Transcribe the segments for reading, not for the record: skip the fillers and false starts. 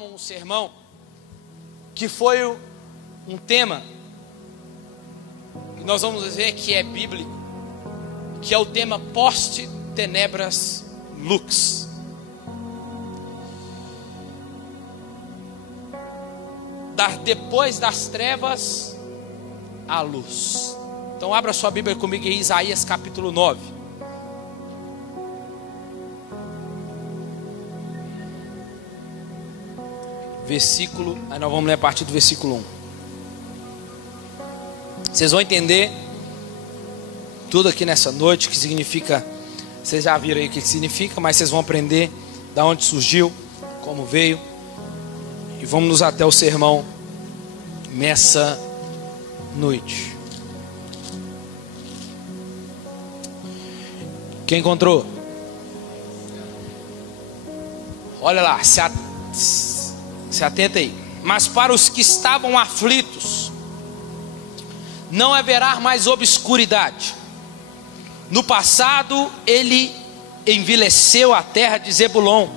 um sermão que foi um tema que nós vamos ver que é bíblico, que é o tema Post Tenebras Lux. Depois das trevas, a luz. Então abra sua Bíblia comigo em Isaías capítulo 9. Nós vamos ler a partir do versículo 1. Vocês vão entender tudo aqui nessa noite, o que significa. Vocês já viram aí o que significa, mas vocês vão aprender da onde surgiu, como veio. E vamos até o sermão nessa noite. Quem encontrou? Olha lá, se atenta aí. Mas para os que estavam aflitos, não haverá mais obscuridade. No passado, ele envileceu a terra de Zebulon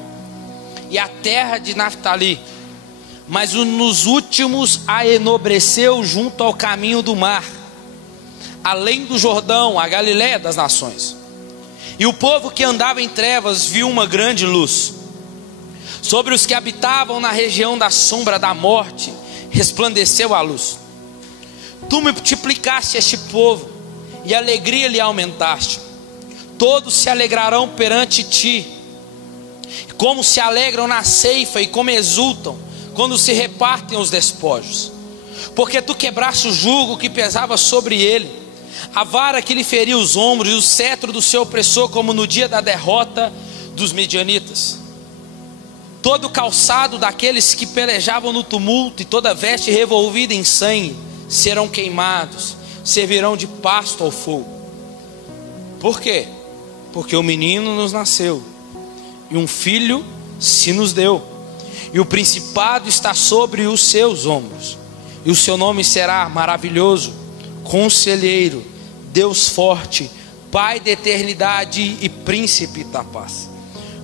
e a terra de Naftali, mas nos últimos a enobreceu junto ao caminho do mar, além do Jordão, a Galiléia das nações. E o povo que andava em trevas viu uma grande luz. Sobre os que habitavam na região da sombra da morte, resplandeceu a luz. Tu multiplicaste este povo, e a alegria lhe aumentaste. Todos se alegrarão perante ti, como se alegram na ceifa e como exultam quando se repartem os despojos. Porque tu quebraste o jugo que pesava sobre ele, a vara que lhe feria os ombros e o cetro do seu opressor, como no dia da derrota dos medianitas. Todo o calçado daqueles que pelejavam no tumulto e toda veste revolvida em sangue serão queimados, servirão de pasto ao fogo. Por quê? Porque o menino nos nasceu, e um filho se nos deu, e o principado está sobre os seus ombros, e o seu nome será maravilhoso, conselheiro, Deus forte, Pai da eternidade e príncipe da paz.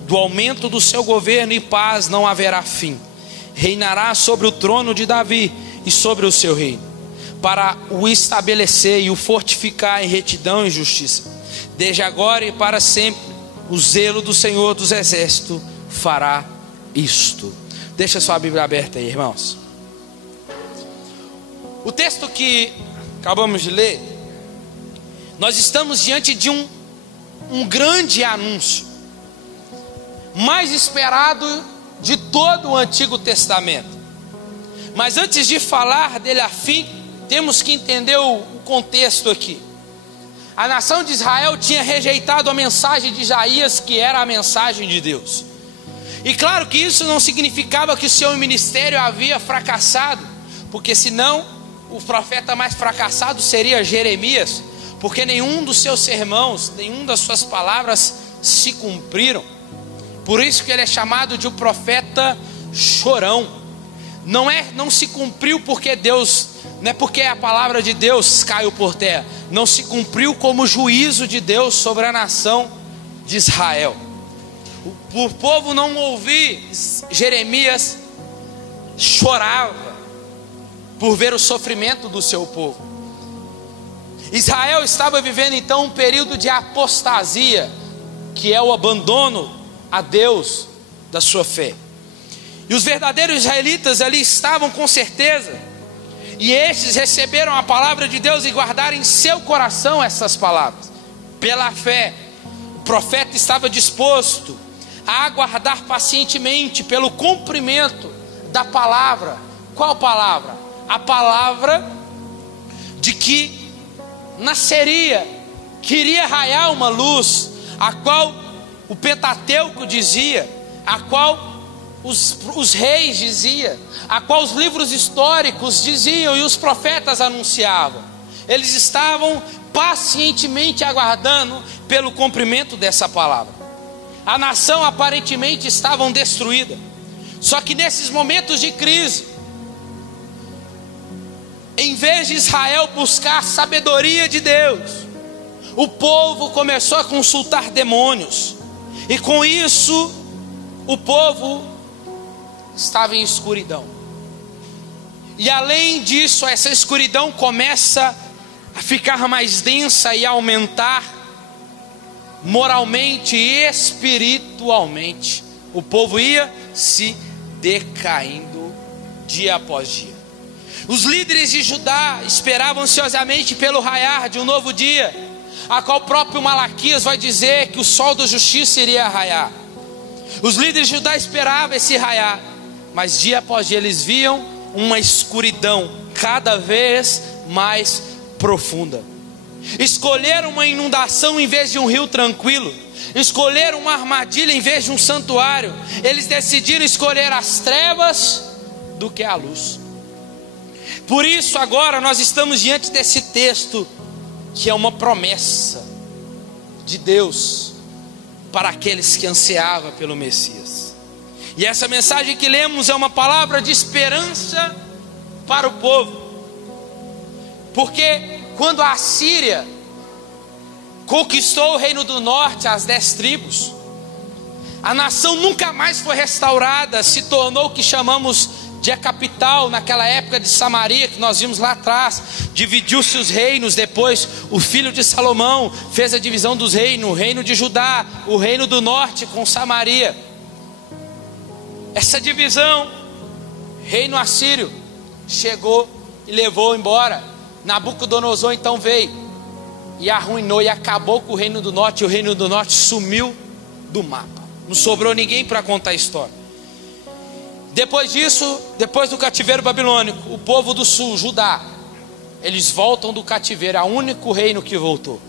Do aumento do seu governo e paz não haverá fim. Reinará sobre o trono de Davi e sobre o seu reino, para o estabelecer e o fortificar em retidão e justiça, desde agora e para sempre. O zelo do Senhor dos exércitos fará isto. Deixa sua Bíblia aberta aí, irmãos. O texto que acabamos de ler, nós estamos diante de um grande anúncio, mais esperado de todo o Antigo Testamento. Mas antes de falar dele a fim, temos que entender o contexto aqui. A nação de Israel tinha rejeitado a mensagem de Isaías, que era a mensagem de Deus. E claro que isso não significava que o seu ministério havia fracassado, porque senão o profeta mais fracassado seria Jeremias, porque nenhum dos seus sermões, nenhum das suas palavras se cumpriram. Por isso que ele é chamado de o profeta chorão. Não se cumpriu porque Deus, não é porque a palavra de Deus caiu por terra, não se cumpriu como juízo de Deus sobre a nação de Israel. O povo não ouvir Jeremias, chorava por ver o sofrimento do seu povo. Israel estava vivendo então um período de apostasia, que é o abandono a Deus da sua fé. E os verdadeiros israelitas ali estavam com certeza, e estes receberam a palavra de Deus e guardaram em seu coração essas palavras. Pela fé, o profeta estava disposto a aguardar pacientemente pelo cumprimento da palavra. Qual palavra? A palavra de que nasceria, que iria raiar uma luz, a qual o Pentateuco dizia, a qual os reis diziam, a qual os livros históricos diziam e os profetas anunciavam. Eles estavam pacientemente aguardando pelo cumprimento dessa palavra. A nação aparentemente estava destruída. Só que nesses momentos de crise, em vez de Israel buscar a sabedoria de Deus, o povo começou a consultar demônios. E com isso, o povo estava em escuridão. E além disso, essa escuridão começa a ficar mais densa e a aumentar moralmente e espiritualmente. O povo ia se decaindo dia após dia. Os líderes de Judá esperavam ansiosamente pelo raiar de um novo dia, a qual o próprio Malaquias vai dizer que o sol da justiça iria raiar. Os líderes de Judá esperavam esse raiar, mas dia após dia eles viam uma escuridão cada vez mais profunda. Escolheram uma inundação em vez de um rio tranquilo. Escolheram uma armadilha em vez de um santuário. Eles decidiram escolher as trevas do que a luz. Por isso agora nós estamos diante desse texto, que é uma promessa de Deus para aqueles que ansiavam pelo Messias. E essa mensagem que lemos é uma palavra de esperança para o povo. Porque quando a Assíria conquistou o reino do norte, as 10 tribos, a nação nunca mais foi restaurada, se tornou o que chamamos de a capital naquela época de Samaria, que nós vimos lá atrás. Dividiu-se os reinos. Depois o filho de Salomão fez a divisão dos reinos, o reino de Judá, o reino do norte com Samaria. Essa divisão, reino assírio, chegou e levou embora. Nabucodonosor então veio e arruinou e acabou com o reino do norte. E o reino do norte sumiu do mapa, não sobrou ninguém para contar a história. Depois disso, depois do cativeiro babilônico, o povo do sul, Judá, eles voltam do cativeiro. É o único reino que voltou,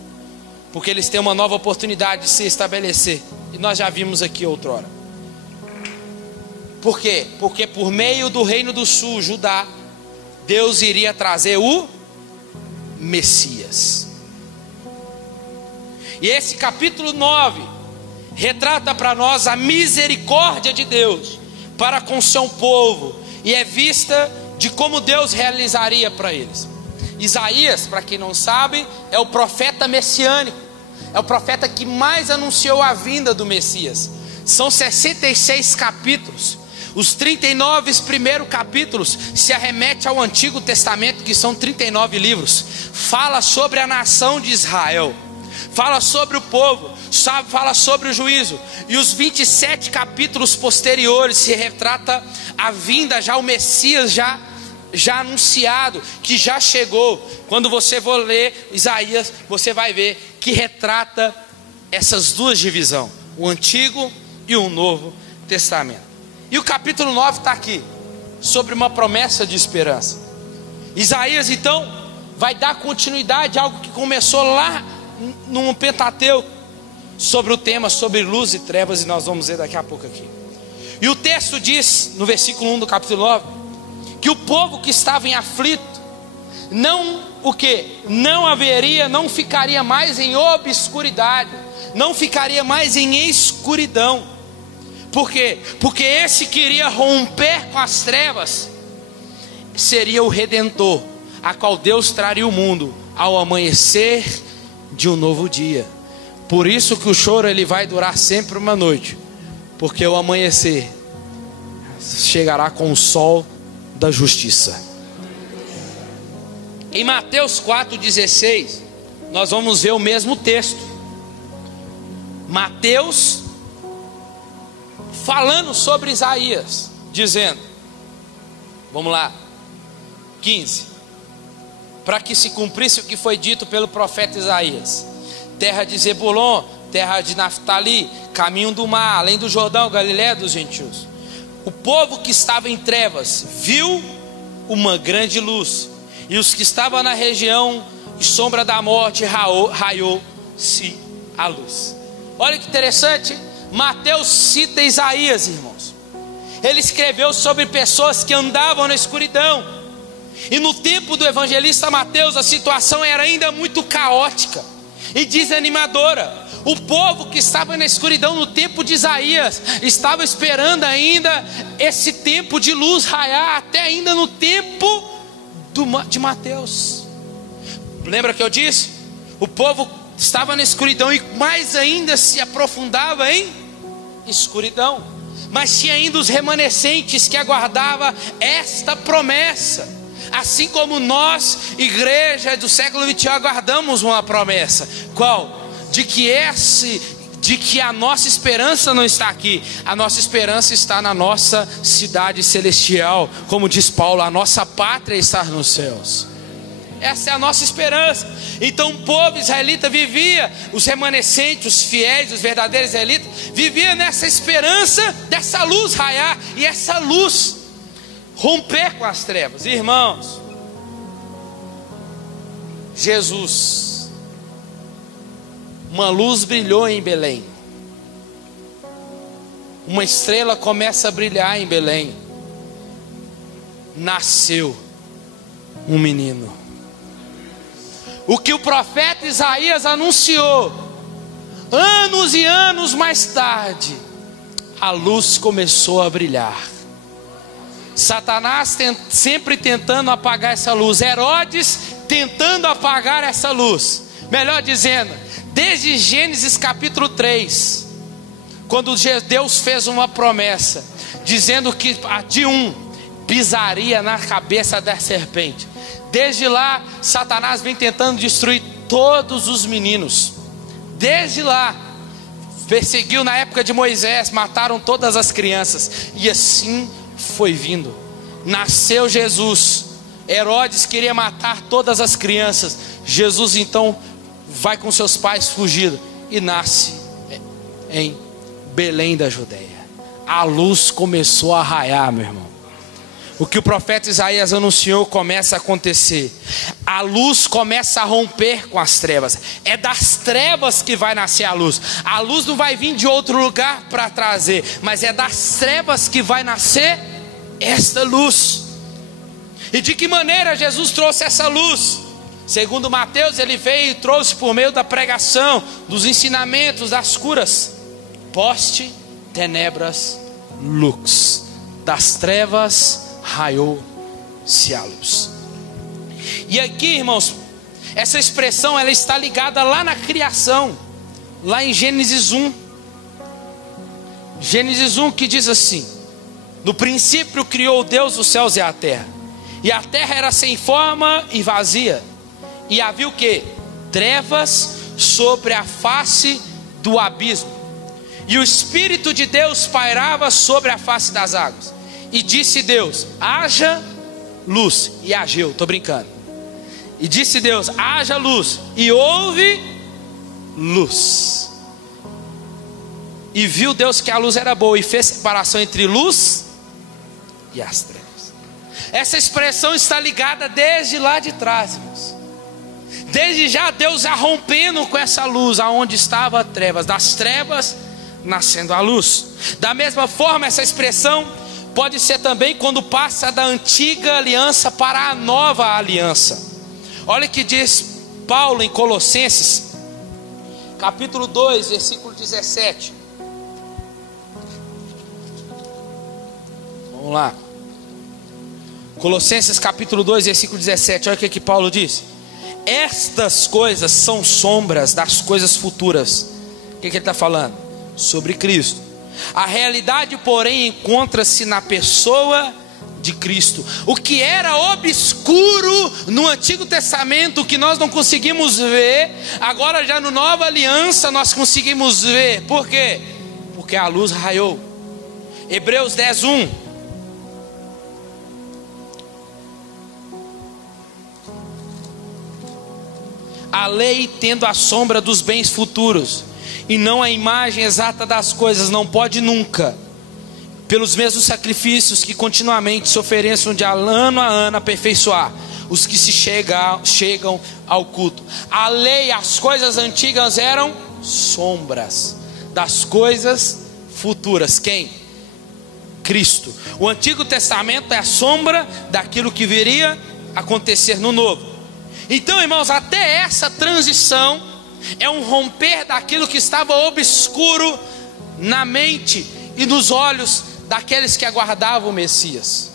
porque eles têm uma nova oportunidade de se estabelecer. E nós já vimos aqui outrora. Por quê? Porque por meio do reino do sul, Judá, Deus iria trazer o Messias. E esse capítulo 9 retrata para nós a misericórdia de Deus para com seu povo, e é vista de como Deus realizaria para eles. Isaías, para quem não sabe, é o profeta messiânico, é o profeta que mais anunciou a vinda do Messias. São 66 capítulos. Os 39 primeiros capítulos se arremete ao Antigo Testamento, que são 39 livros. Fala sobre a nação de Israel, fala sobre o povo, fala sobre o juízo. E os 27 capítulos posteriores se retrata a vinda, já o Messias já anunciado, que já chegou. Quando você for ler Isaías, você vai ver que retrata essas duas divisões, o Antigo e o Novo Testamento. E o capítulo 9 está aqui, sobre uma promessa de esperança. Isaías então vai dar continuidade a algo que começou lá no Pentateuco, sobre o tema, sobre luz e trevas, e nós vamos ver daqui a pouco aqui. E o texto diz, no versículo 1 do capítulo 9, que o povo que estava em aflito, não ficaria mais em obscuridade, não ficaria mais em escuridão. Por quê? Porque esse que iria romper com as trevas seria o Redentor, a qual Deus traria o mundo ao amanhecer de um novo dia. Por isso que o choro ele vai durar sempre uma noite, porque o amanhecer chegará com o sol da justiça. Em Mateus 4,16 nós vamos ver o mesmo texto. Mateus falando sobre Isaías, dizendo, vamos lá, 15: para que se cumprisse o que foi dito pelo profeta Isaías: terra de Zebulon, terra de Naftali, caminho do mar, além do Jordão, Galiléia dos gentios. O povo que estava em trevas viu uma grande luz, e os que estavam na região de sombra da morte raiou-se a luz. Olha que interessante, Mateus cita Isaías, irmãos. Ele escreveu sobre pessoas que andavam na escuridão. E no tempo do evangelista Mateus, a situação era ainda muito caótica e desanimadora. O povo que estava na escuridão no tempo de Isaías estava esperando ainda esse tempo de luz raiar, até ainda no tempo de Mateus. Lembra que eu disse? O povo estava na escuridão e mais ainda se aprofundava em escuridão. mas tinha ainda os remanescentes que aguardavam esta promessa. Assim como nós, igreja do século XXI, aguardamos uma promessa. Qual? De que a nossa esperança não está aqui. A nossa esperança está na nossa cidade celestial. Como diz Paulo, a nossa pátria está nos céus. Essa é a nossa esperança. Então o povo israelita vivia, os remanescentes, os fiéis, os verdadeiros israelitas, vivia nessa esperança dessa luz raiar, e essa luz romper com as trevas. Irmãos, Jesus, uma luz brilhou em Belém. Uma estrela começa a brilhar em Belém. Nasceu um menino. O que o profeta Isaías anunciou, anos e anos mais tarde, a luz começou a brilhar. Satanás sempre tentando apagar essa luz. Herodes tentando apagar essa luz. Melhor dizendo, desde Gênesis capítulo 3, quando Deus fez uma promessa, dizendo que de um pisaria na cabeça da serpente. Desde lá, Satanás vem tentando destruir todos os meninos. Desde lá, perseguiu na época de Moisés, mataram todas as crianças. E assim foi vindo. Nasceu Jesus. Herodes queria matar todas as crianças. Jesus então vai com seus pais fugido e nasce em Belém da Judeia. A luz começou a raiar, meu irmão. O que o profeta Isaías anunciou começa a acontecer. A luz começa a romper com as trevas. É das trevas que vai nascer a luz. A luz não vai vir de outro lugar para trazer, mas é das trevas que vai nascer esta luz. E de que maneira Jesus trouxe essa luz? Segundo Mateus, ele veio e trouxe por meio da pregação, dos ensinamentos, das curas. Poste, tenebras, lux. Das trevas raiou-se a luz. E aqui, irmãos, essa expressão ela está ligada lá na criação, lá em Gênesis 1. Gênesis 1 que diz assim: no princípio criou Deus os céus e a terra era sem forma e vazia, e havia o que? Trevas sobre a face do abismo, e o Espírito de Deus pairava sobre a face das águas. E disse Deus: haja luz. E agiu, estou brincando. E disse Deus: haja luz. E houve luz. E viu Deus que a luz era boa, e fez separação entre luz e as trevas. Essa expressão está ligada desde lá de trás, irmãos. Desde já Deus já rompendo com essa luz, aonde estava a trevas, das trevas nascendo a luz. Da mesma forma, essa expressão pode ser também quando passa da antiga aliança para a nova aliança. Olha o que diz Paulo em Colossenses, capítulo 2, versículo 17. Vamos lá. Colossenses capítulo 2, versículo 17. Olha o que Paulo diz: estas coisas são sombras das coisas futuras. O que ele está falando? Sobre Cristo. A realidade, porém, encontra-se na pessoa de Cristo. O que era obscuro no Antigo Testamento, que nós não conseguimos ver, agora já no Nova Aliança nós conseguimos ver. Por quê? Porque a luz raiou. Hebreus 10:1. A lei, tendo a sombra dos bens futuros, e não a imagem exata das coisas, não pode nunca, pelos mesmos sacrifícios que continuamente se ofereçam de ano a ano, aperfeiçoar os que se chegam ao culto. A lei, as coisas antigas eram sombras das coisas futuras. Quem? Cristo. O Antigo Testamento é a sombra daquilo que viria a acontecer no Novo. Então, irmãos, até essa transição é um romper daquilo que estava obscuro na mente e nos olhos daqueles que aguardavam o Messias.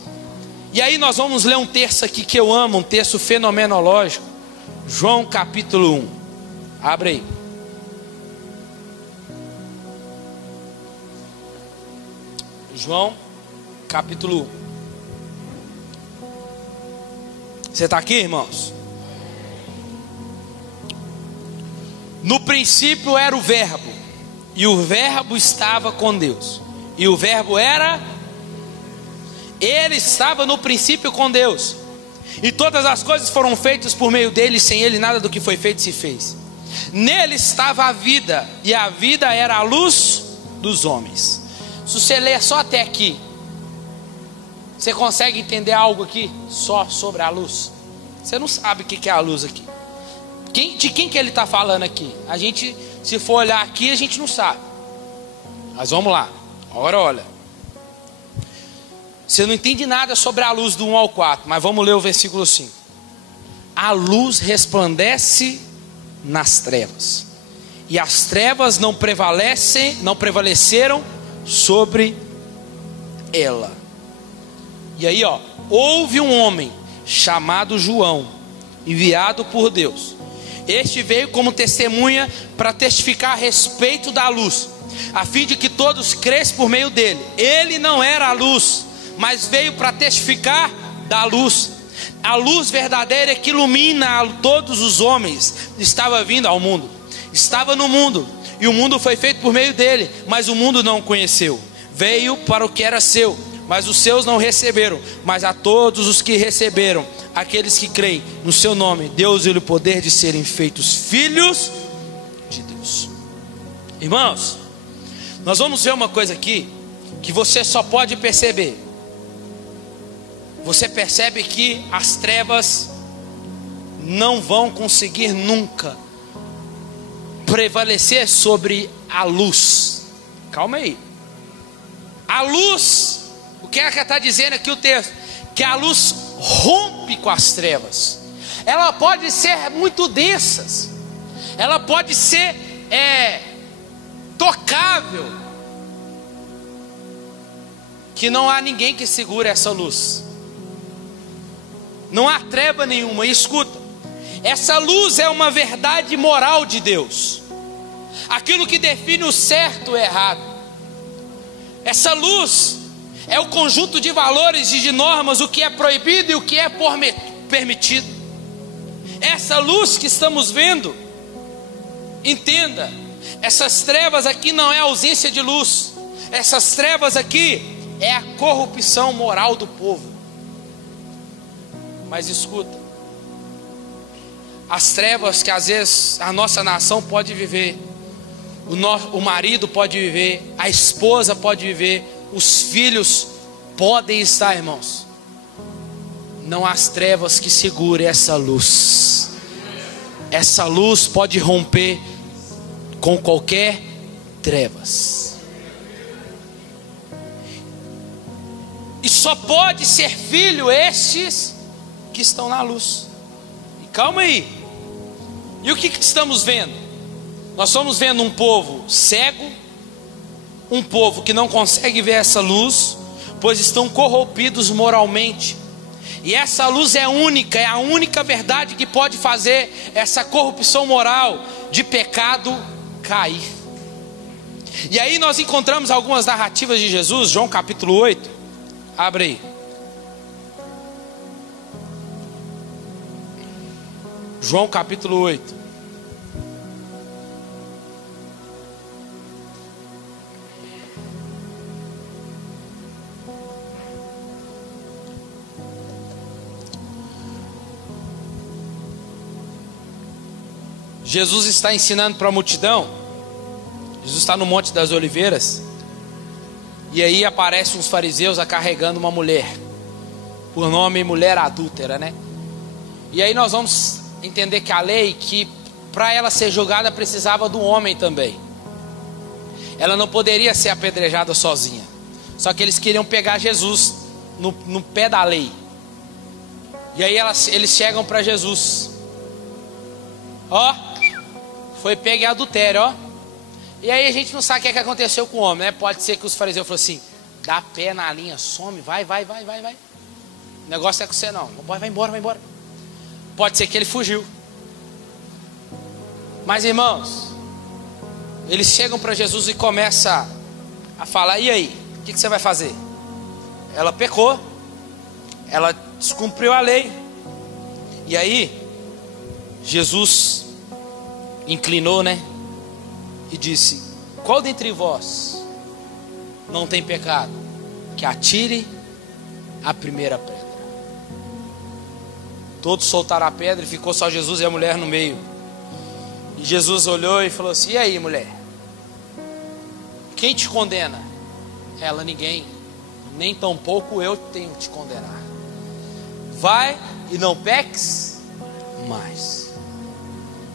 E aí nós vamos ler um texto aqui que eu amo, um texto fenomenológico. João capítulo 1. Abre aí. João, capítulo 1. Você está aqui, irmãos? No princípio era o Verbo, e o Verbo estava com Deus, e o Verbo era... Ele estava no princípio com Deus, e todas as coisas foram feitas por meio dele, e sem ele nada do que foi feito se fez. Nele estava a vida, e a vida era a luz dos homens. Se você ler só até aqui, você consegue entender algo aqui só sobre a luz? Você não sabe o que é a luz aqui. De quem que ele está falando aqui? A gente, se for olhar aqui, a gente não sabe. Mas vamos lá. Agora olha. Você não entende nada sobre a luz do 1 ao 4, mas vamos ler o versículo 5. A luz resplandece nas trevas, e as trevas não prevaleceram sobre ela. E aí houve um homem chamado João, enviado por Deus. Este veio como testemunha para testificar a respeito da luz, a fim de que todos crescem por meio dele. Ele não era a luz, mas veio para testificar da luz. A luz verdadeira que ilumina a todos os homens estava vindo ao mundo. Estava no mundo, e o mundo foi feito por meio dele, mas o mundo não o conheceu. Veio para o que era seu, mas os seus não receberam. Mas a todos os que receberam, aqueles que creem no seu nome, deu-lhe o poder de serem feitos filhos de Deus. Irmãos, nós vamos ver uma coisa aqui que você só pode perceber. Você percebe que as trevas não vão conseguir nunca prevalecer sobre a luz. Calma aí. A luz, o que é que está dizendo aqui o texto? Que a luz rompe com as trevas. Ela pode ser muito densa, ela pode ser tocável, que não há ninguém que segure essa luz. Não há treva nenhuma. E escuta, essa luz é uma verdade moral de Deus, aquilo que define o certo e o errado. Essa luz é o conjunto de valores e de normas, o que é proibido e o que é permitido. Essa luz que estamos vendo, entenda, essas trevas aqui não é ausência de luz. Essas trevas aqui é a corrupção moral do povo. Mas escuta, as trevas que às vezes a nossa nação pode viver, o marido pode viver, a esposa pode viver, os filhos podem estar, irmãos. Não há as trevas que segurem essa luz. Essa luz pode romper com qualquer trevas. E só pode ser filho estes que estão na luz. E calma aí. E o que estamos vendo? Nós estamos vendo um povo cego, um povo que não consegue ver essa luz, pois estão corrompidos moralmente. E essa luz é única, é a única verdade que pode fazer essa corrupção moral de pecado cair. E aí nós encontramos algumas narrativas de Jesus, João capítulo 8. Abre aí. João capítulo 8. Jesus está ensinando para a multidão. Jesus está no Monte das Oliveiras. E aí aparecem uns fariseus carregando uma mulher, por nome mulher adúltera, né? E aí nós vamos entender que a lei, que para ela ser julgada precisava do homem também. Ela não poderia ser apedrejada sozinha. Só que eles queriam pegar Jesus no pé da lei. E aí eles chegam para Jesus. Foi pego em adultério, E aí a gente não sabe o que aconteceu com o homem, né? Pode ser que os fariseus falaram assim: dá pé na linha, some, vai. O negócio é com você não. Vai embora. Pode ser que ele fugiu. Mas irmãos, eles chegam para Jesus e começam a falar: e aí? O que você vai fazer? Ela pecou, ela descumpriu a lei. E aí, Jesus inclinou, né? E disse: qual dentre vós não tem pecado? Que atire a primeira pedra. Todos soltaram a pedra e ficou só Jesus e a mulher no meio. E Jesus olhou e falou assim: e aí, mulher? Quem te condena? Ela: ninguém, nem tampouco eu tenho que te condenar. Vai e não peques mais.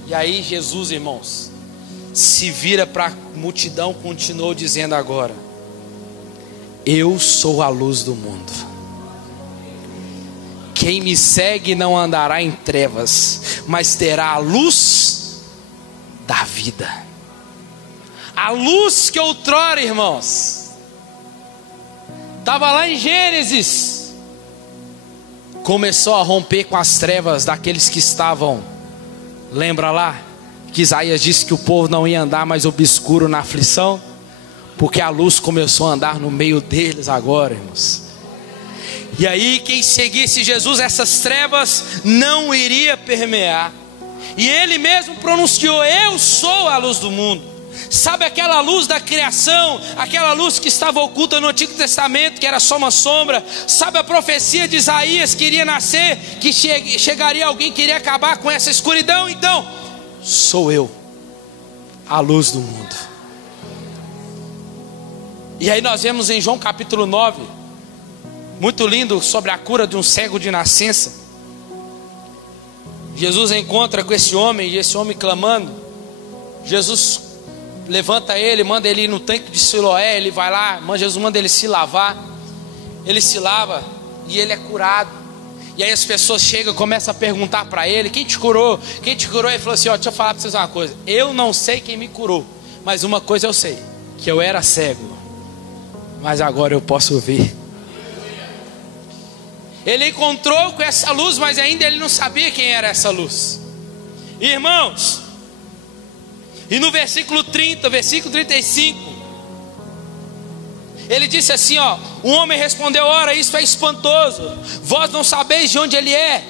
E aí Jesus, irmãos, se vira para a multidão, continuou dizendo agora: eu sou a luz do mundo. Quem me segue não andará em trevas, mas terá a luz da vida. A luz que outrora, irmãos, estava lá em Gênesis, começou a romper com as trevas daqueles que estavam. Lembra lá que Isaías disse que o povo não ia andar mais obscuro na aflição? Porque a luz começou a andar no meio deles agora, irmãos. E aí quem seguisse Jesus, essas trevas não iria permear. E ele mesmo pronunciou: eu sou a luz do mundo. Sabe aquela luz da criação, aquela luz que estava oculta no Antigo Testamento, que era só uma sombra? Sabe a profecia de Isaías que iria nascer, que chegaria alguém que iria acabar com essa escuridão? Então, sou eu, a luz do mundo. E aí nós vemos em João capítulo 9, muito lindo, sobre a cura de um cego de nascença. Jesus encontra com esse homem, e esse homem clamando. Jesus levanta ele, manda ele ir no tanque de Siloé. Ele vai lá, Jesus manda ele se lavar. Ele se lava e ele é curado. E aí as pessoas chegam e começam a perguntar para ele: quem te curou? Quem te curou? Ele falou assim: ó, deixa eu falar para vocês uma coisa. Eu não sei quem me curou, mas uma coisa eu sei, que eu era cego, mas agora eu posso ver. Ele encontrou com essa luz, mas ainda ele não sabia quem era essa luz. Irmãos, e no versículo 30, versículo 35, ele disse assim, ó: um homem respondeu: ora, isso é espantoso, vós não sabeis de onde ele é,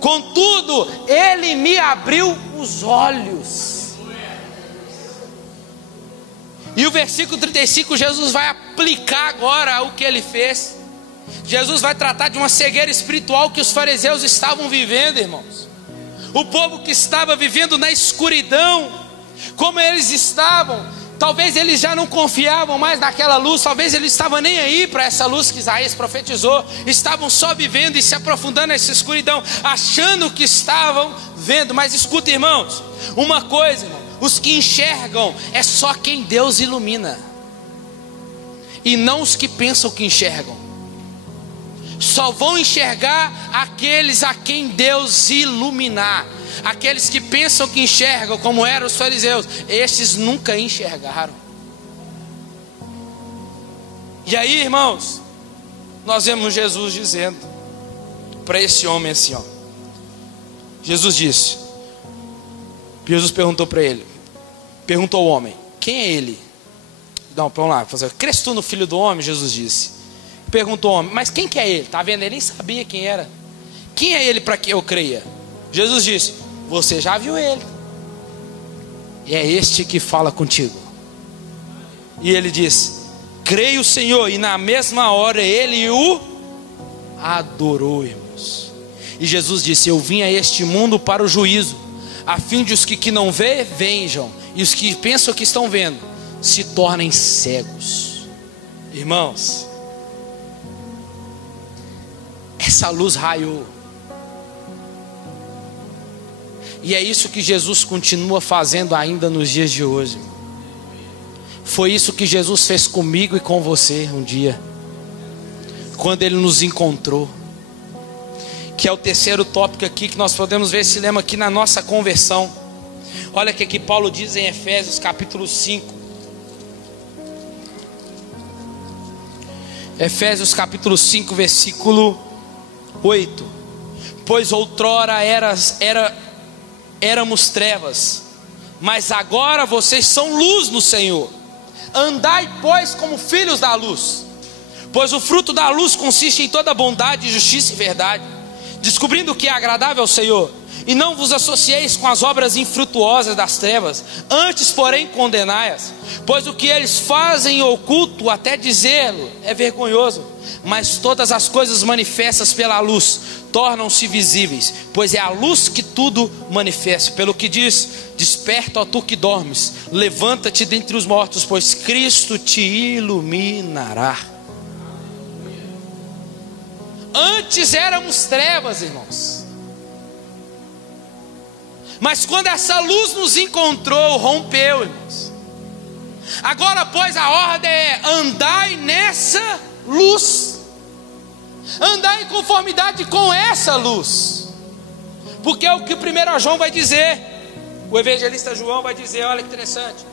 contudo ele me abriu os olhos. E o versículo 35, Jesus vai aplicar agora o que ele fez. Jesus vai tratar de uma cegueira espiritual que os fariseus estavam vivendo, irmãos. O povo que estava vivendo na escuridão, como eles estavam, talvez eles já não confiavam mais naquela luz, talvez eles estavam nem aí para essa luz que Isaías profetizou, estavam só vivendo e se aprofundando nessa escuridão, achando que estavam vendo. Mas escuta, irmãos, uma coisa, irmão, os que enxergam é só quem Deus ilumina, e não os que pensam que enxergam. Só vão enxergar aqueles a quem Deus iluminar. Aqueles que pensam que enxergam, como eram os fariseus, estes nunca enxergaram. E aí, irmãos, nós vemos Jesus dizendo para esse homem assim, ó. Jesus perguntou para ele, perguntou ao homem: quem é ele? Não, vamos lá, crês tu no Filho do Homem? Jesus disse. Perguntou ao homem: mas quem que é ele? Está vendo? Ele nem sabia quem era. Quem é ele para que eu creia? Jesus disse: você já viu ele, e é este que fala contigo. E ele disse: creio, Senhor. E na mesma hora ele o adorou, irmãos. E Jesus disse: eu vim a este mundo para o juízo, a fim de os que não vê, vejam, e os que pensam que estão vendo se tornem cegos. Irmãos, essa luz raiou. E é isso que Jesus continua fazendo ainda nos dias de hoje. Foi isso que Jesus fez comigo e com você um dia, quando Ele nos encontrou. Que é o terceiro tópico aqui, que nós podemos ver esse lema aqui na nossa conversão. Olha o que Paulo diz em Efésios capítulo 5. Efésios capítulo 5, versículo 8. Pois outrora éramos trevas, mas agora vocês são luz no Senhor. Andai, pois, como filhos da luz. Pois o fruto da luz consiste em toda bondade, justiça e verdade, descobrindo o que é agradável ao Senhor. E não vos associeis com as obras infrutuosas das trevas, antes porém condenai-as. Pois o que eles fazem em oculto, até dizê-lo, é vergonhoso. Mas todas as coisas manifestas pela luz tornam-se visíveis, pois é a luz que tudo manifesta. Pelo que diz: desperta, ó tu que dormes, levanta-te dentre os mortos, pois Cristo te iluminará. Antes éramos trevas, irmãos, mas quando essa luz nos encontrou, rompeu, irmãos. Agora, pois, a ordem é: andai nessa luz, andai em conformidade com essa luz, porque é o que o 1 João vai dizer. O evangelista João vai dizer, olha que interessante,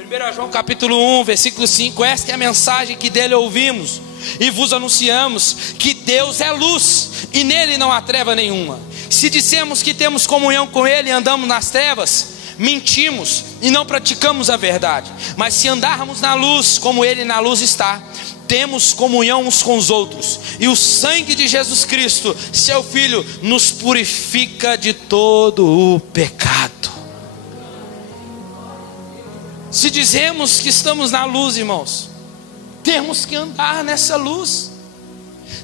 1 João capítulo 1, versículo 5: esta é a mensagem que dele ouvimos e vos anunciamos, que Deus é luz e nele não há treva nenhuma. Se dissemos que temos comunhão com ele e andamos nas trevas, mentimos e não praticamos a verdade. Mas se andarmos na luz, como ele na luz está, temos comunhão uns com os outros, e o sangue de Jesus Cristo, seu Filho, nos purifica de todo o pecado. Se dizemos que estamos na luz, irmãos, temos que andar nessa luz.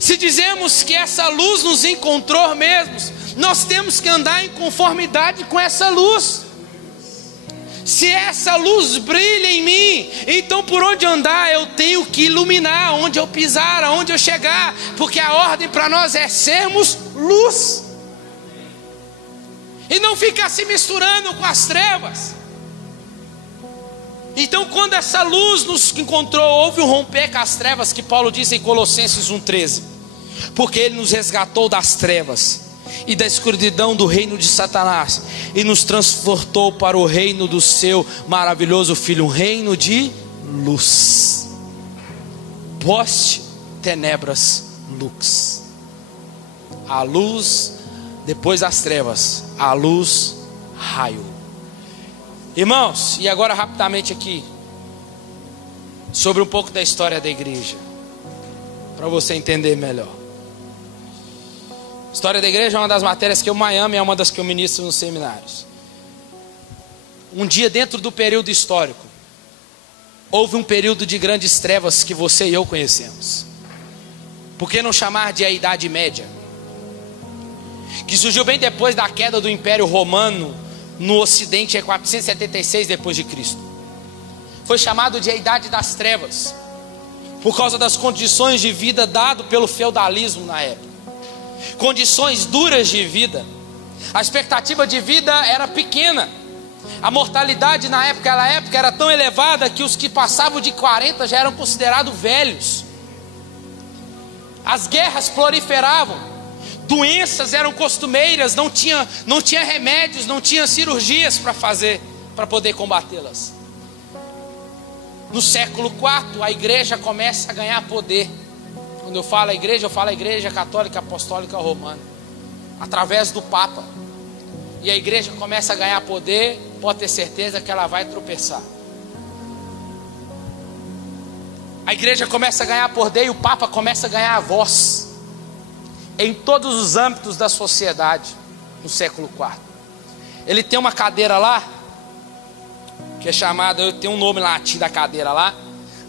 Se dizemos que essa luz nos encontrou mesmos, nós temos que andar em conformidade com essa luz. Se essa luz brilha em mim, então por onde andar eu tenho que iluminar, onde eu pisar, aonde eu chegar, porque a ordem para nós é sermos luz, e não ficar se misturando com as trevas. Então, quando essa luz nos encontrou, houve um romper com as trevas, que Paulo diz em Colossenses 1,13, porque ele nos resgatou das trevas e da escuridão do reino de Satanás, e nos transportou para o reino do seu maravilhoso Filho, um reino de luz. Poste, tenebras, lux. A luz, depois das trevas, a luz, raio. Irmãos, e agora rapidamente aqui, sobre um pouco da história da igreja, para você entender melhor. História da igreja é uma das matérias que eu amo, é uma das que eu ministro nos seminários. Um dia, dentro do período histórico, houve um período de grandes trevas que você e eu conhecemos. Por que não chamar de a Idade Média? Que surgiu bem depois da queda do Império Romano no Ocidente, em 476 depois de Cristo. Foi chamado de a Idade das Trevas, por causa das condições de vida dado pelo feudalismo na época. Condições duras de vida. A expectativa de vida era pequena. A mortalidade na época era tão elevada que os que passavam de 40 já eram considerados velhos. As guerras proliferavam. Doenças eram costumeiras, não tinha remédios, não tinha cirurgias para poder combatê-las. No século IV, a igreja começa a ganhar poder. Quando eu falo a igreja, eu falo a igreja católica apostólica romana, através do Papa. E a igreja começa a ganhar poder, pode ter certeza que ela vai tropeçar. A igreja começa a ganhar poder e o Papa começa a ganhar a voz em todos os âmbitos da sociedade no século IV. Ele tem uma cadeira lá, que é chamada, tem um nome latim da cadeira lá,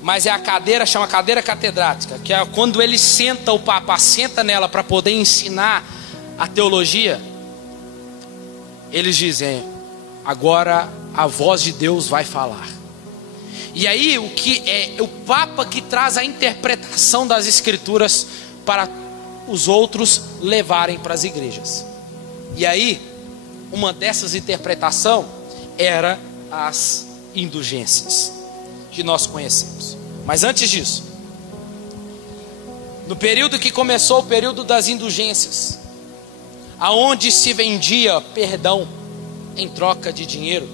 mas é a cadeira, chama cadeira catedrática, que é quando ele senta, o Papa senta nela para poder ensinar a teologia. Eles dizem: agora a voz de Deus vai falar. E aí o que é o Papa que traz a interpretação das Escrituras para os outros levarem para as igrejas. E aí uma dessas interpretações era as indulgências que nós conhecemos. Mas antes disso, no período que começou o período das indulgências, aonde se vendia perdão em troca de dinheiro,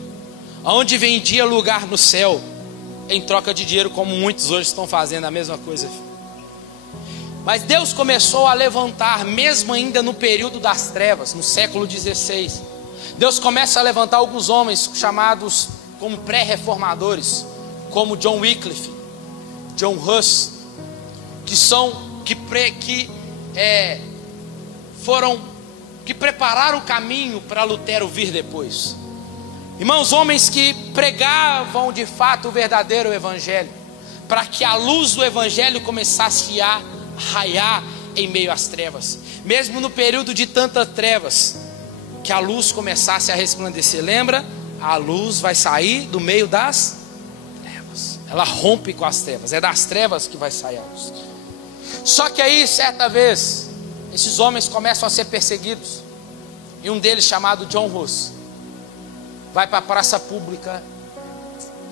aonde vendia lugar no céu em troca de dinheiro, como muitos hoje estão fazendo a mesma coisa. Mas Deus começou a levantar, mesmo ainda no período das trevas, no século XVI, Deus começa a levantar alguns homens chamados como pré-reformadores, como John Wycliffe, John Huss, que prepararam o caminho para Lutero vir depois. Irmãos, homens que pregavam de fato o verdadeiro evangelho, para que a luz do evangelho começasse a raiar em meio às trevas, mesmo no período de tantas trevas, que a luz começasse a resplandecer. Lembra? A luz vai sair do meio das trevas, ela rompe com as trevas, é das trevas que vai sair a luz. Só que aí, certa vez, esses homens começam a ser perseguidos, e um deles, chamado John Huss, vai para a praça pública,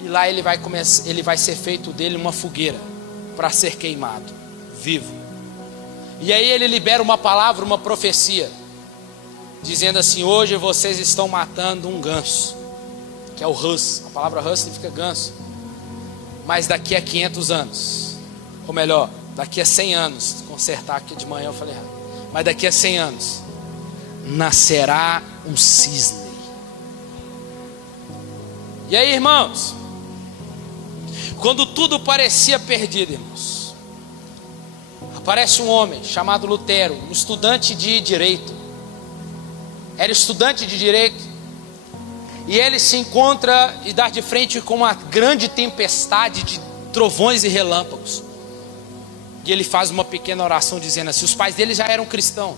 e lá ele vai ser feito dele uma fogueira para ser queimado vivo. E aí ele libera uma palavra, uma profecia, dizendo assim: hoje vocês estão matando um ganso, que é o Huss. A palavra Huss significa ganso. Mas daqui a 500 anos, ou melhor, daqui a 100 anos, consertar aqui de manhã eu falei errado, mas daqui a 100 anos nascerá um cisne. E aí, irmãos, quando tudo parecia perdido, irmãos, aparece um homem chamado Lutero, um estudante de direito. Era estudante de direito, e ele se encontra e dá de frente com uma grande tempestade de trovões e relâmpagos. E ele faz uma pequena oração dizendo assim: os pais dele já eram cristãos,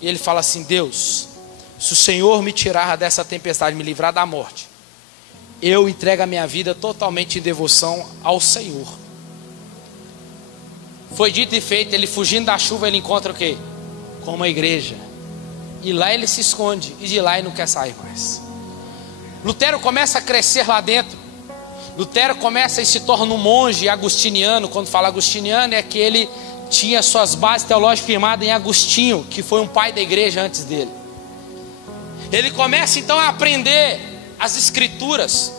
e ele fala assim: Deus, se o Senhor me tirar dessa tempestade, me livrar da morte, eu entrego a minha vida totalmente em devoção ao Senhor. Foi dito e feito. Ele, fugindo da chuva, ele encontra o quê? Com uma igreja, e lá ele se esconde, e de lá ele não quer sair mais. Lutero começa a crescer lá dentro. Lutero começa e se torna um monge agustiniano. Quando fala agustiniano, é que ele tinha suas bases teológicas firmadas em Agostinho, que foi um pai da igreja antes dele. Ele começa então a aprender as escrituras,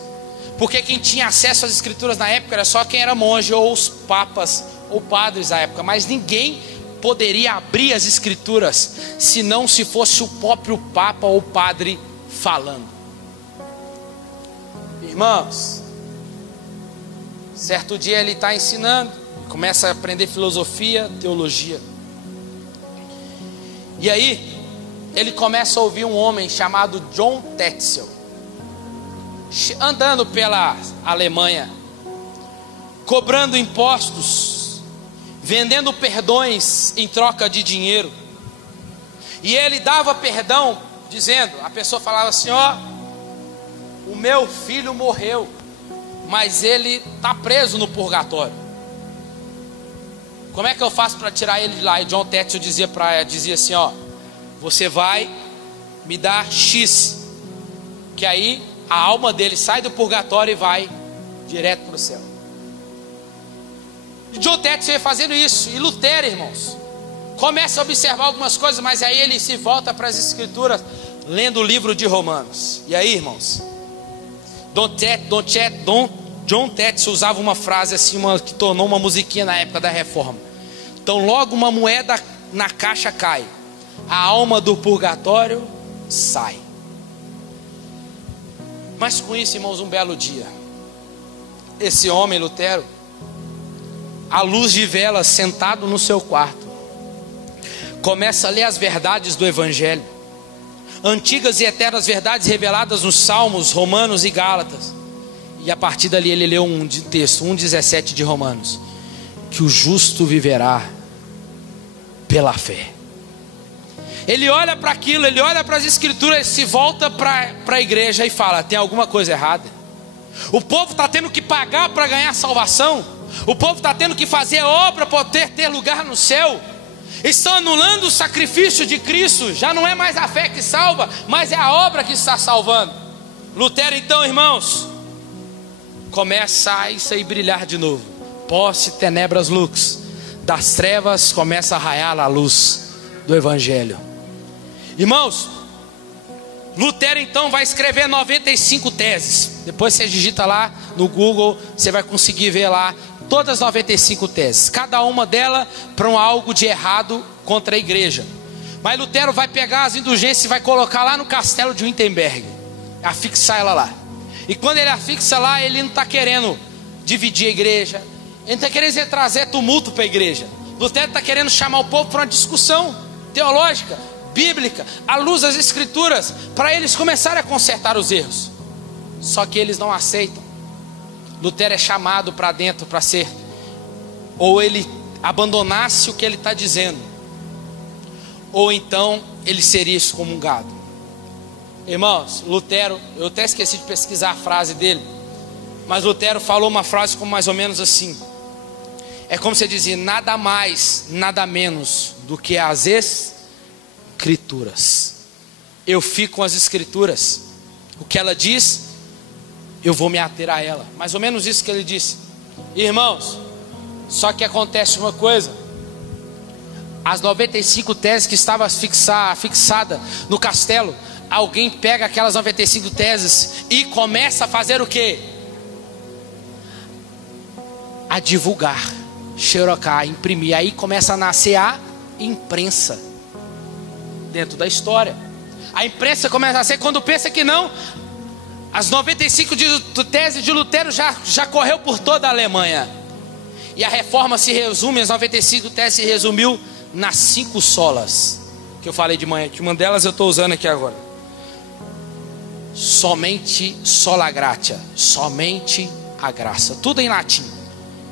porque quem tinha acesso às escrituras na época era só quem era monge, ou os papas, ou padres da época. Mas ninguém poderia abrir as escrituras, senão se fosse o próprio papa ou padre falando. Irmãos, certo dia ele está ensinando, começa a aprender filosofia, teologia. E aí ele começa a ouvir um homem chamado John Tetzel, andando pela Alemanha, cobrando impostos, vendendo perdões em troca de dinheiro. E ele dava perdão, dizendo, a pessoa falava assim: ó, o meu filho morreu, mas ele está preso no purgatório. Como é que eu faço para tirar ele de lá? E John Tetzel dizia assim: ó, você vai me dar X, que aí a alma dele sai do purgatório e vai direto para o céu. E John Tetzel ia fazendo isso. E Lutero, irmãos, começa a observar algumas coisas, mas aí ele se volta para as escrituras, lendo o livro de Romanos. E aí, irmãos, John Tetzel usava uma frase assim, que tornou uma musiquinha na época da reforma. Então, logo uma moeda na caixa cai, a alma do purgatório sai. Mas com isso, irmãos, um belo dia, esse homem, Lutero, à luz de velas, sentado no seu quarto, começa a ler as verdades do Evangelho, antigas e eternas verdades reveladas nos Salmos, Romanos e Gálatas. E a partir dali ele leu um texto, 1,17 de Romanos: que o justo viverá pela fé. Ele olha para aquilo, ele olha para as escrituras, se volta para a igreja e fala: tem alguma coisa errada. O povo está tendo que pagar para ganhar salvação. O povo está tendo que fazer obra para poder ter lugar no céu. Estão anulando o sacrifício de Cristo. Já não é mais a fé que salva, mas é a obra que está salvando. Lutero então, irmãos, começa a isso aí brilhar de novo. Posse tenebras lux, das trevas começa a raiar a luz do Evangelho. Irmãos, Lutero então vai escrever 95 teses. Depois você digita lá no Google, você vai conseguir ver lá todas as 95 teses, cada uma delas para algo de errado contra a igreja. Mas Lutero vai pegar as indulgências e vai colocar lá no castelo de Wittenberg, afixar ela lá. E quando ele afixa lá, ele não está querendo dividir a igreja, ele não está querendo trazer tumulto para a igreja. Lutero está querendo chamar o povo para uma discussão teológica, bíblica, à luz das escrituras, para eles começarem a consertar os erros. Só que eles não aceitam. Lutero é chamado para dentro para ser, ou ele abandonasse o que ele está dizendo, ou então ele seria excomungado. Irmãos, Lutero, eu até esqueci de pesquisar a frase dele, mas Lutero falou uma frase como mais ou menos assim: é como se dizia, nada mais, nada menos do que as escrituras. Eu fico com as escrituras, o que ela diz, eu vou me ater a ela. Mais ou menos isso que ele disse. Irmãos, só que acontece uma coisa: as 95 teses que estavam fixadas no castelo, alguém pega aquelas 95 teses e começa a fazer o quê? A divulgar, xerocar, imprimir. Aí começa a nascer a imprensa dentro da história. A imprensa começa a ser, quando pensa que não, as 95 teses de Lutero já correu por toda a Alemanha. E a reforma se resume, as 95 teses se resumiu nas 5 solas que eu falei de manhã, que uma delas eu estou usando aqui agora. Somente sola gratia, somente a graça, tudo em latim.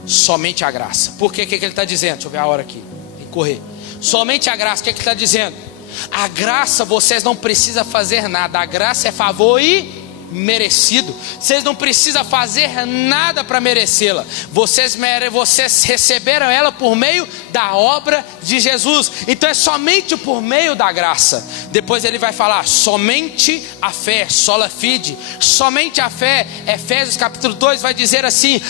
Somente a graça. Por que ele está dizendo? Deixa eu ver a hora aqui, tem que correr. Somente a graça, o que ele está dizendo? A graça, vocês não precisam fazer nada, a graça é favor e merecido. Vocês não precisam fazer nada para merecê-la. Vocês receberam ela por meio da obra de Jesus. Então é somente por meio da graça. Depois ele vai falar somente a fé, sola fide. Somente a fé. Efésios capítulo 2 vai dizer assim,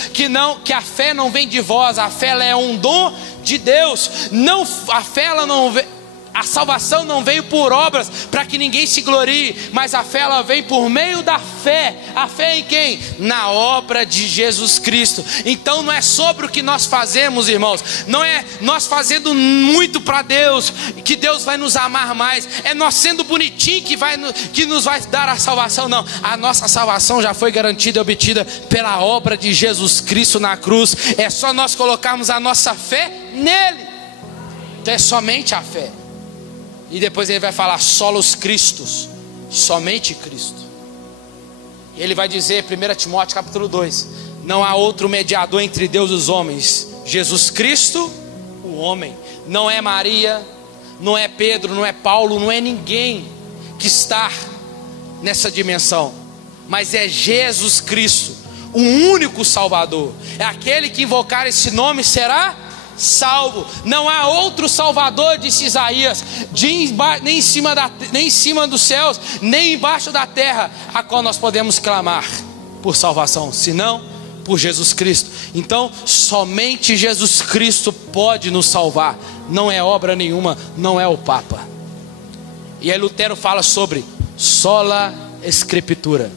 que a fé não vem de vós, a fé ela é um dom de Deus. Não, a fé ela não vem, a salvação não veio por obras para que ninguém se glorie, mas a fé ela vem por meio da fé. A fé em quem? Na obra de Jesus Cristo. Então não é sobre o que nós fazemos, irmãos, não é nós fazendo muito para Deus que Deus vai nos amar mais, é nós sendo bonitinho que nos vai dar a salvação. Não, a nossa salvação já foi garantida e obtida pela obra de Jesus Cristo na cruz. É só nós colocarmos a nossa fé nele. Então é somente a fé. E depois ele vai falar solos Cristos, somente Cristo. Ele vai dizer, 1 Timóteo capítulo 2, não há outro mediador entre Deus e os homens, Jesus Cristo, o homem. Não é Maria, não é Pedro, não é Paulo, não é ninguém que está nessa dimensão, mas é Jesus Cristo, o único Salvador. É aquele que invocar esse nome será salvo. Não há outro Salvador, disse Isaías, nem em cima dos céus, nem embaixo da terra, a qual nós podemos clamar por salvação, senão por Jesus Cristo. Então somente Jesus Cristo pode nos salvar, não é obra nenhuma, não é o Papa. E aí Lutero fala sobre sola Escritura,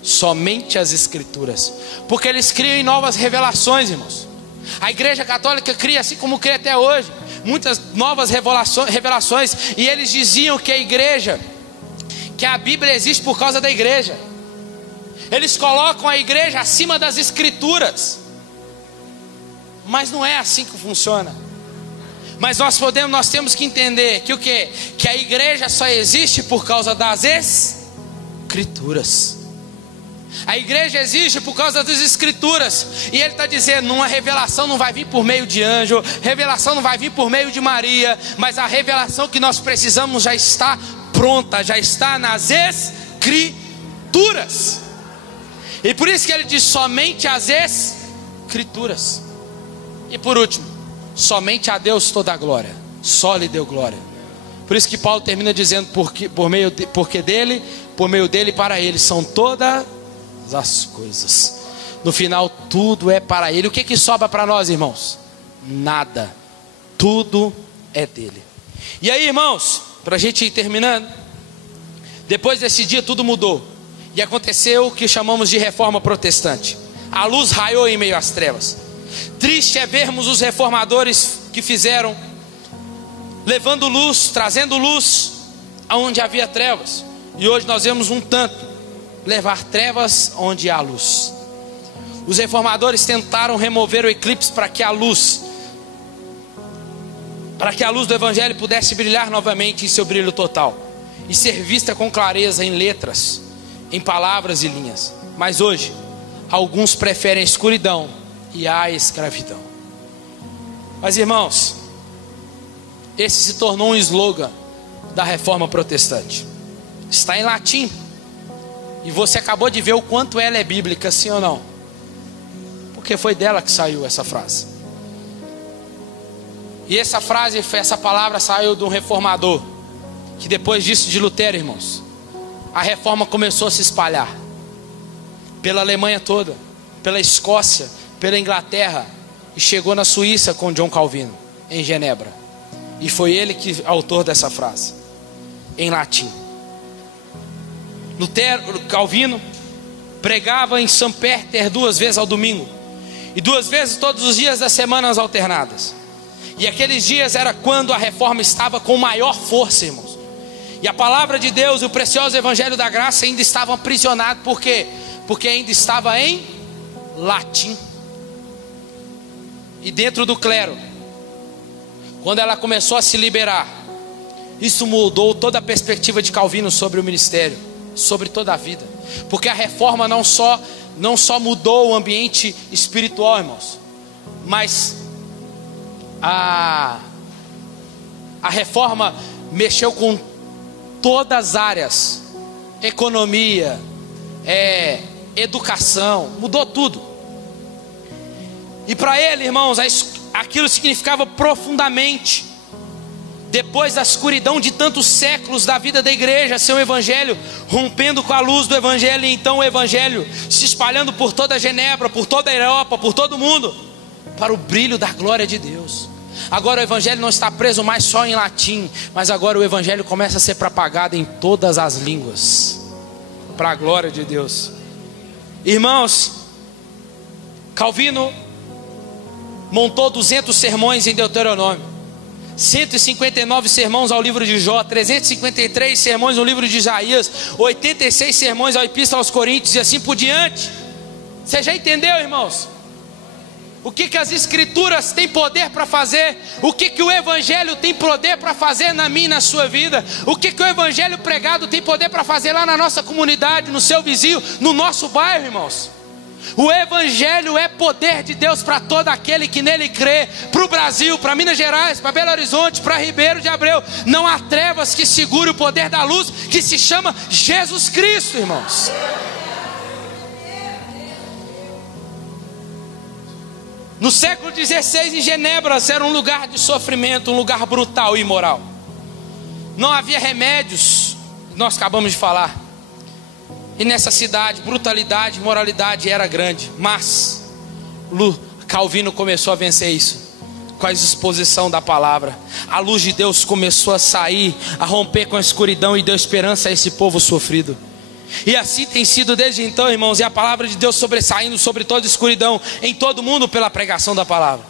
somente as Escrituras, porque eles criam em novas revelações, irmãos. A Igreja Católica cria, assim como crê até hoje, muitas novas revelações. E eles diziam que que a Bíblia existe por causa da igreja. Eles colocam a igreja acima das Escrituras. Mas não é assim que funciona. Mas nós temos que entender que o quê? Que a igreja só existe por causa das Escrituras. A igreja existe por causa das Escrituras. E ele está dizendo, uma revelação não vai vir por meio de anjo, revelação não vai vir por meio de Maria, mas a revelação que nós precisamos já está pronta, já está nas Escrituras. E por isso que ele diz somente as Escrituras. E por último, somente a Deus toda a glória, só lhe deu glória. Por isso que Paulo termina dizendo, porque dele, por meio dele e para ele são todas as coisas. No final tudo é para ele. O que sobra para nós, irmãos? Nada. Tudo é dele. E aí, irmãos, para a gente ir terminando, depois desse dia tudo mudou e aconteceu o que chamamos de reforma protestante. A luz raiou em meio às trevas. Triste é vermos os reformadores que fizeram, levando luz, trazendo luz aonde havia trevas. E hoje nós vemos um tanto levar trevas onde há luz. Os reformadores tentaram remover o eclipse para que a luz para que a luz do evangelho pudesse brilhar novamente em seu brilho total e ser vista com clareza em letras, em palavras e linhas. Mas hoje, alguns preferem a escuridão e a escravidão. Mas irmãos, esse se tornou um slogan da reforma protestante. Está em latim. E você acabou de ver o quanto ela é bíblica, sim ou não? Porque foi dela que saiu essa frase. E essa frase, essa palavra saiu de um reformador, que depois disso de Lutero, irmãos, a reforma começou a se espalhar pela Alemanha toda, pela Escócia, pela Inglaterra, e chegou na Suíça com John Calvino, em Genebra. E foi ele que autor dessa frase, em latim. Calvino pregava em São Péter 2 vezes ao domingo, e 2 vezes todos os dias das semanas alternadas. E aqueles dias era quando a reforma estava com maior força, irmãos. E a palavra de Deus e o precioso evangelho da graça ainda estavam aprisionados. Por quê? Porque ainda estava em latim. E dentro do clero, quando ela começou a se liberar, isso mudou toda a perspectiva de Calvino sobre o ministério, sobre toda a vida. Porque a reforma não só mudou o ambiente espiritual, irmãos, mas a reforma mexeu com todas as áreas, economia, educação, mudou tudo. E para ele, irmãos, aquilo significava profundamente, depois da escuridão de tantos séculos da vida da igreja, seu evangelho rompendo com a luz do evangelho, e então o evangelho se espalhando por toda Genebra, por toda a Europa, por todo o mundo, para o brilho da glória de Deus. Agora o evangelho não está preso mais só em latim, mas agora o evangelho começa a ser propagado em todas as línguas, para a glória de Deus. Irmãos, Calvino montou 200 sermões em Deuteronômio, 159 sermões ao livro de Jó, 353 sermões no livro de Isaías, 86 sermões à Epístola aos Coríntios e assim por diante. Você já entendeu, irmãos? O que as escrituras têm poder para fazer? O que o evangelho tem poder para fazer na minha e na sua vida? O que o evangelho pregado tem poder para fazer lá na nossa comunidade, no seu vizinho, no nosso bairro, irmãos? O evangelho é poder de Deus para todo aquele que nele crê. Para o Brasil, para Minas Gerais, para Belo Horizonte, para Ribeiro de Abreu, não há trevas que segure o poder da luz, que se chama Jesus Cristo, irmãos. No século XVI, em Genebra, era um lugar de sofrimento, um lugar brutal e imoral. Não havia remédios, nós acabamos de falar. E nessa cidade, brutalidade, imoralidade era grande. Mas Calvino começou a vencer isso com a exposição da palavra. A luz de Deus começou a sair, a romper com a escuridão e deu esperança a esse povo sofrido. E assim tem sido desde então, irmãos. E a palavra de Deus sobressaindo sobre toda escuridão em todo mundo pela pregação da palavra.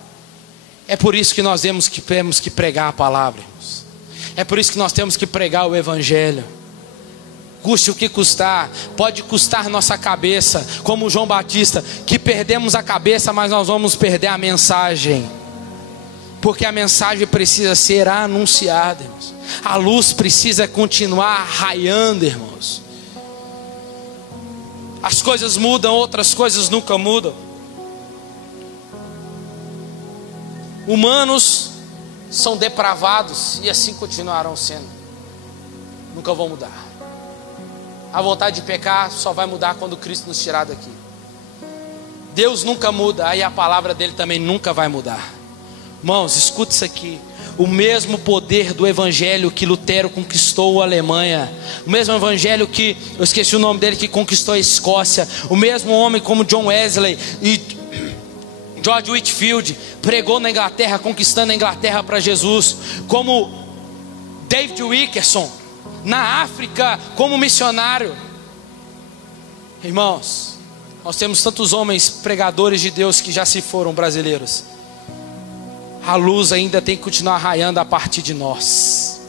É por isso que nós temos que pregar a palavra, irmãos. É por isso que nós temos que pregar o evangelho. Custe o que custar, pode custar nossa cabeça, como João Batista, que perdemos a cabeça, mas nós vamos perder a mensagem, porque a mensagem precisa ser anunciada, irmãos. A luz precisa continuar raiando, irmãos. As coisas mudam, outras coisas nunca mudam. Humanos são depravados e assim continuarão sendo, nunca vão mudar. A vontade de pecar só vai mudar quando Cristo nos tirar daqui. Deus nunca muda, aí a palavra dele também nunca vai mudar. Irmãos, escute isso aqui. O mesmo poder do evangelho que Lutero conquistou a Alemanha, o mesmo evangelho que, eu esqueci o nome dele, que conquistou a Escócia, o mesmo homem como John Wesley e George Whitefield pregou na Inglaterra, conquistando a Inglaterra para Jesus, como David Wilkerson na África como missionário. Irmãos, nós temos tantos homens pregadores de Deus que já se foram, brasileiros. A luz ainda tem que continuar raiando a partir de nós.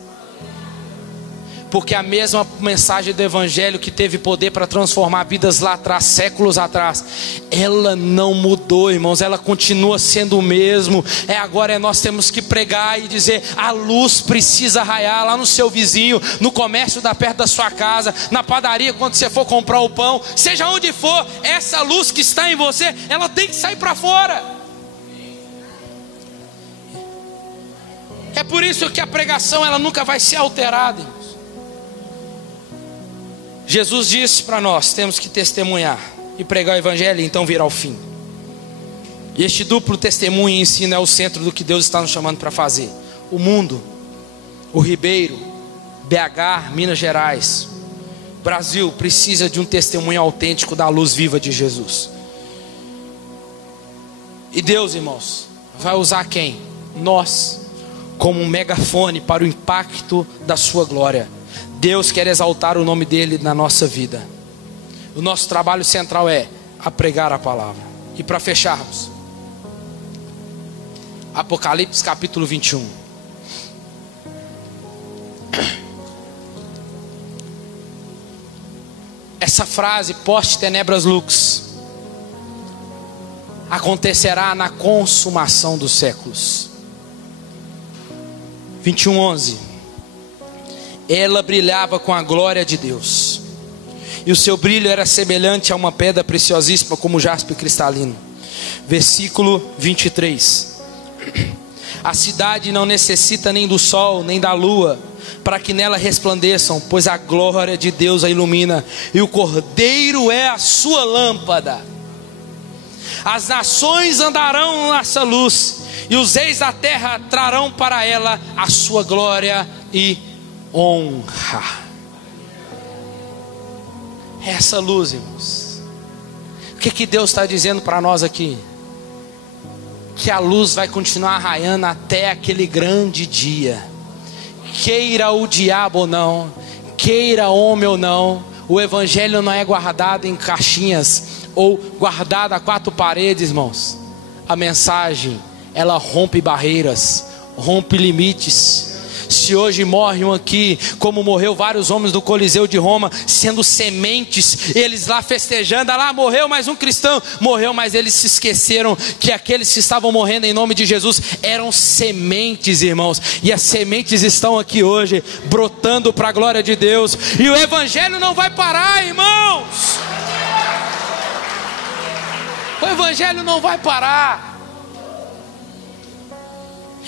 Porque a mesma mensagem do Evangelho que teve poder para transformar vidas lá atrás, séculos atrás, ela não mudou, irmãos, ela continua sendo o mesmo. Agora nós temos que pregar e dizer: a luz precisa raiar lá no seu vizinho, no comércio da perto da sua casa, na padaria, quando você for comprar o pão, seja onde for, essa luz que está em você, ela tem que sair para fora. É por isso que a pregação ela nunca vai ser alterada, irmãos. Jesus disse para nós: temos que testemunhar e pregar o Evangelho, e então virá o fim. E este duplo testemunho e ensino é o centro do que Deus está nos chamando para fazer. O mundo, o Ribeiro, BH, Minas Gerais, Brasil precisa de um testemunho autêntico da luz viva de Jesus. E Deus, irmãos, vai usar quem? Nós, como um megafone para o impacto da sua glória. Deus quer exaltar o nome dele na nossa vida. O nosso trabalho central é a pregar a palavra. E para fecharmos, Apocalipse capítulo 21. Essa frase, post tenebras lux, acontecerá na consumação dos séculos. 21:11. Ela brilhava com a glória de Deus, e o seu brilho era semelhante a uma pedra preciosíssima, como jaspe cristalino. Versículo 23. A cidade não necessita nem do sol, nem da lua, para que nela resplandeçam, pois a glória de Deus a ilumina, e o Cordeiro é a sua lâmpada. As nações andarão nessa luz, e os reis da terra trarão para ela a sua glória e honra. Essa luz, irmãos, o que Deus está dizendo para nós aqui? Que a luz vai continuar raiando até aquele grande dia. Queira o diabo ou não, queira homem ou não, o Evangelho não é guardado em caixinhas ou guardado a quatro paredes, irmãos. A mensagem, ela rompe barreiras, rompe limites. Se hoje morre um aqui, como morreu vários homens do Coliseu de Roma, sendo sementes, eles lá festejando: lá morreu mais um cristão, morreu, mas eles se esqueceram que aqueles que estavam morrendo em nome de Jesus eram sementes, irmãos, e as sementes estão aqui hoje, brotando para a glória de Deus, e o Evangelho não vai parar, irmãos. O Evangelho não vai parar.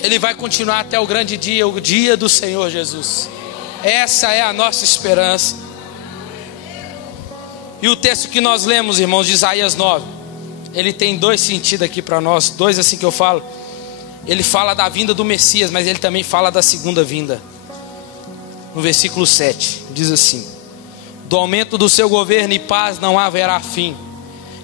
Ele vai continuar até o grande dia, o dia do Senhor Jesus. Essa é a nossa esperança. E o texto que nós lemos, irmãos, de Isaías 9, ele tem dois sentidos aqui para nós, dois assim que eu falo. Ele fala da vinda do Messias, mas ele também fala da segunda vinda. No versículo 7, diz assim: do aumento do seu governo e paz não haverá fim.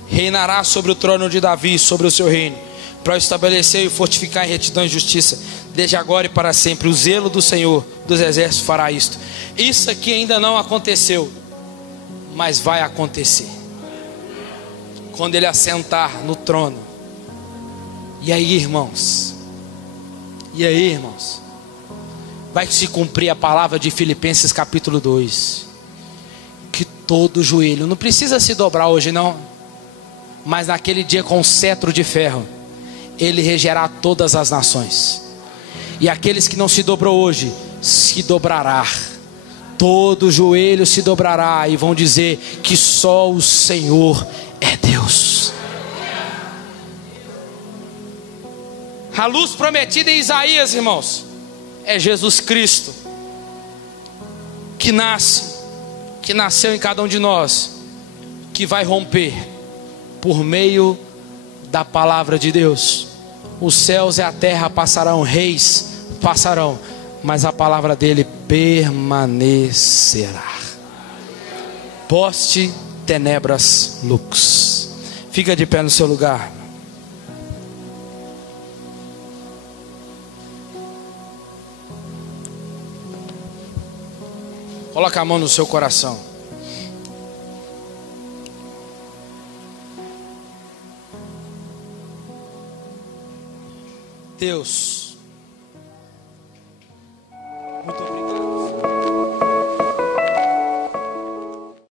Reinará sobre o trono de Davi, sobre o seu reino, para estabelecer e fortificar em retidão e justiça, desde agora e para sempre. O zelo do Senhor dos exércitos fará isto. Isso aqui ainda não aconteceu, mas vai acontecer quando ele assentar no trono. E aí, irmãos, vai se cumprir a palavra de Filipenses capítulo 2, que todo joelho, não precisa se dobrar hoje não, mas naquele dia com cetro de ferro ele regerá todas as nações, e aqueles que não se dobrou hoje, se dobrará. Todo joelho se dobrará e vão dizer que só o Senhor é Deus. A luz prometida em Isaías, irmãos, é Jesus Cristo, que nasceu em cada um de nós, que vai romper por meio da palavra de Deus. Os céus e a terra passarão, reis passarão, mas a palavra dele permanecerá. Poste tenebras lux. Fica de pé no seu lugar. Coloca a mão no seu coração. Deus,